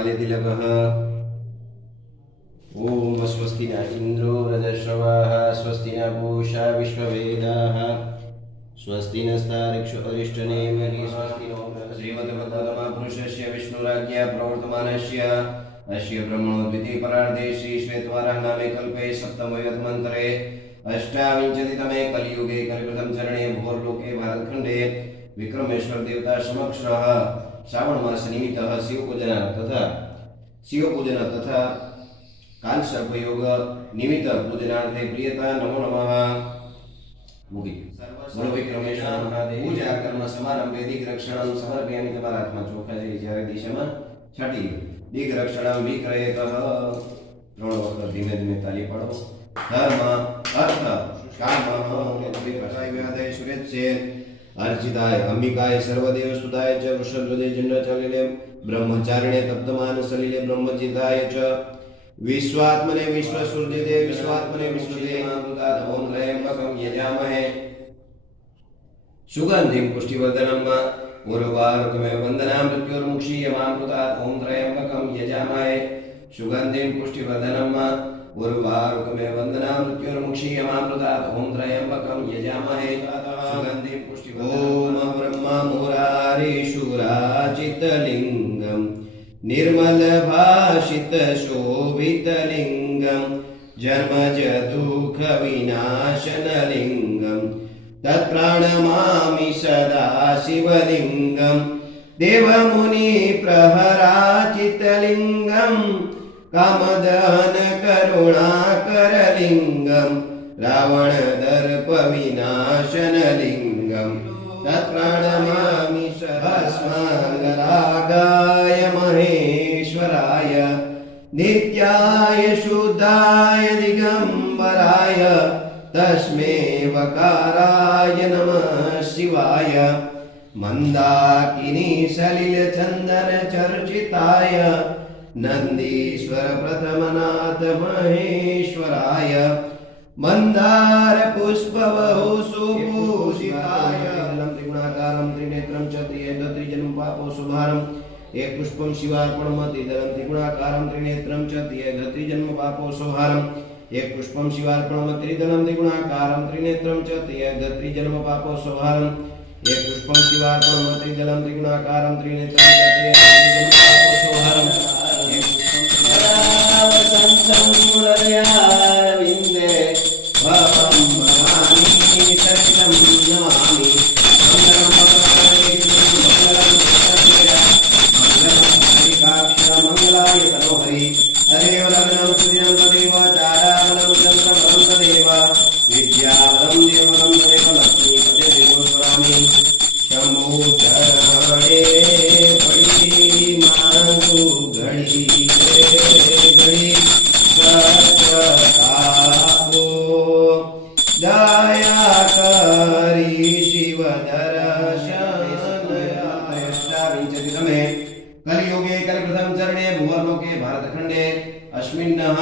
माल्यतिलकः। ओम स्वस्ति न इंद्रो वृद्धश्रवाः स्वस्ति न पूषा विश्ववेदाः स्वस्ति नस्तार्क्ष्यो अरिष्टनेमिः स्वस्ति नो श्रीमद्भगवद्महापुरुषस्य विष्णुराज्ञया प्रवर्तमानस्य अस्य ब्रह्मणो द्वितीय परार्धे श्री श्वेतवाराह नामे कल्पे सप्तमवेदमन्त्रे अष्टाविंशतितमे कलियुगे कलिकृतं चरणे भूर्लोके भारतखण्डे विक्रमेश्वर देवता समक्षः श्रावण मास निमित्तः शिवपूजन तथा काल सर्पयोग निमित्त पूजनार्थे प्रियता नमो नमः। मुगी बोलो विक्रमेश्वर महादेव। पूजा कर्म समारंभे दिग्रक्षणं समर्पयामि। તમારા હાથમાં ચોખા છે જ્યારે દિશામાં છાટી દિગ્રક્ષણં વિક્રયતઃ 3 વખત ધીમે ધીમે તાલી પાડો। ધર્મ અર્થ કામ વિપ્રસાય વ્યાદય સુરેચ્છે अर्चिताय अंबिकाय सर्वदेव सुताय च वृषध्वजे जन्मचालिने ब्रह्मचारिणे तप्तमान सलिले ब्रह्मचिताय च विश्वात्मने विश्वसूर्यदे विश्वात्मने विश्वदेवामृतात् ओम त्रयंबकं यजामहे सुगन्धिं पुष्टिवर्धनम् उर्वारुकमेव वन्दनां मृत्युर्मुक्षीयमामृतात् ओम त्रयंबकं यजामहे सुगन्धिं पुष्टिवर्धनम् उर्वारुकमेव वन्दनां मृत्युर्मुक्षीयमामृतात् ओम त्रयंबकं यजामहे सुगन्धिं ओम ब्रह्मा मुरारिशुराचितलिंगं निर्मल भाषित शोभितलिंगं जन्मज दुःख विनाशनलिंगं तत्प्रणमामि सदा शिवलिंगं देवमुनि प्रहराचितलिंगं कामदहन करुणाकरलिंगं रावण दर्प विनाशनलिंगं तत्प्रणमामि भस्माङ्गरागाय महेश्वराय नित्याय शुद्धाय दिगंबराय तस्मै वकाराय नमः शिवाय मंदाकिनी सलिल चंदन चर्चिताय नंदीश्वर प्रथमनाथ महेश्वराय मंदार पुष्प बहु सुपूजिताय त्रिगुणाकारं त्रिनेत्रं च त्रिजन्म पापो सुभारम् एक पुष्पं शिवार्पणमति दलं त्रिगुणाकारं त्रिनेत्रं च त्रिजन्म पापो सुभारम् एक पुष्पं शिवार्पणमति दलं त्रिगुणाकारं त्रिनेत्रं च त्रिजन्म पापो सुभारम् एक पुष्पं शिवार्पणमति दलं त्रिगुणाकारं त्रिनेत्रं च त्रिजन्म पापो सुभारम् एक पुष्पं मुरर्याविन्दे भवं भवानी सत्यं नमामि मंगलाय तनोहरि तदेव लग्नं सुदिनं तदेव चारावनं चन्द्रवनं तदेव विद्यावनं देवनं तदेव लक्ष्मी तदेव स्वरामि शम्भो चरणे पड़ी मांगु घड़ी घड़ी सचतापो दया करी शिव दर्शनयाष्टाविंशतितमे कलियुगे कलिकृतं चरणे भुवर्लोके भारतखण्डे अस्मिन्नः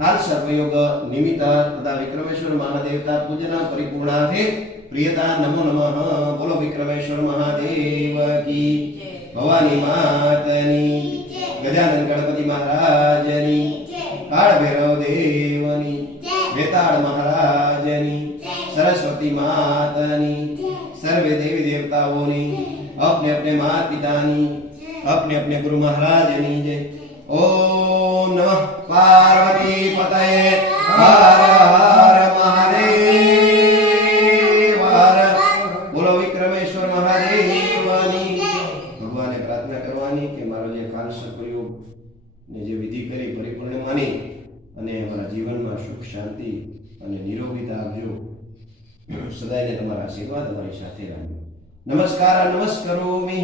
काल सर्वयोग निमित्त तथा विक्रमेश्वर महादेवता पूजना परिपूर्णार्थे प्रियता नमो नमः। बोलो विक्रमेश्वर महादेव की भवानी मातनी गजानन गणपति महाराजनी काल भैरव देवनी बेताल महाराजनी सरस्वती मातनी सर्वे देवी देवताओनी अपने अपने माता पितानी अपने अपने गुरु महाराजनी जय। ओम नमः पार्वती पतये हर हर महादेव हर। बोलो विक्रमेश्वर महादेवनी। भगवाने प्रार्थना करवानी के मारो जे काल सर्पयोग ने जे विधि करी परिपूर्ण मानी અને અમારા જીવનમાં સુખ શાંતિ અને નિરોગીતા આપજો। સદાયને તમારા આશીર્વાદ અમારી સાથે રાખજો। નમસ્કાર નમસ્કરોમિ।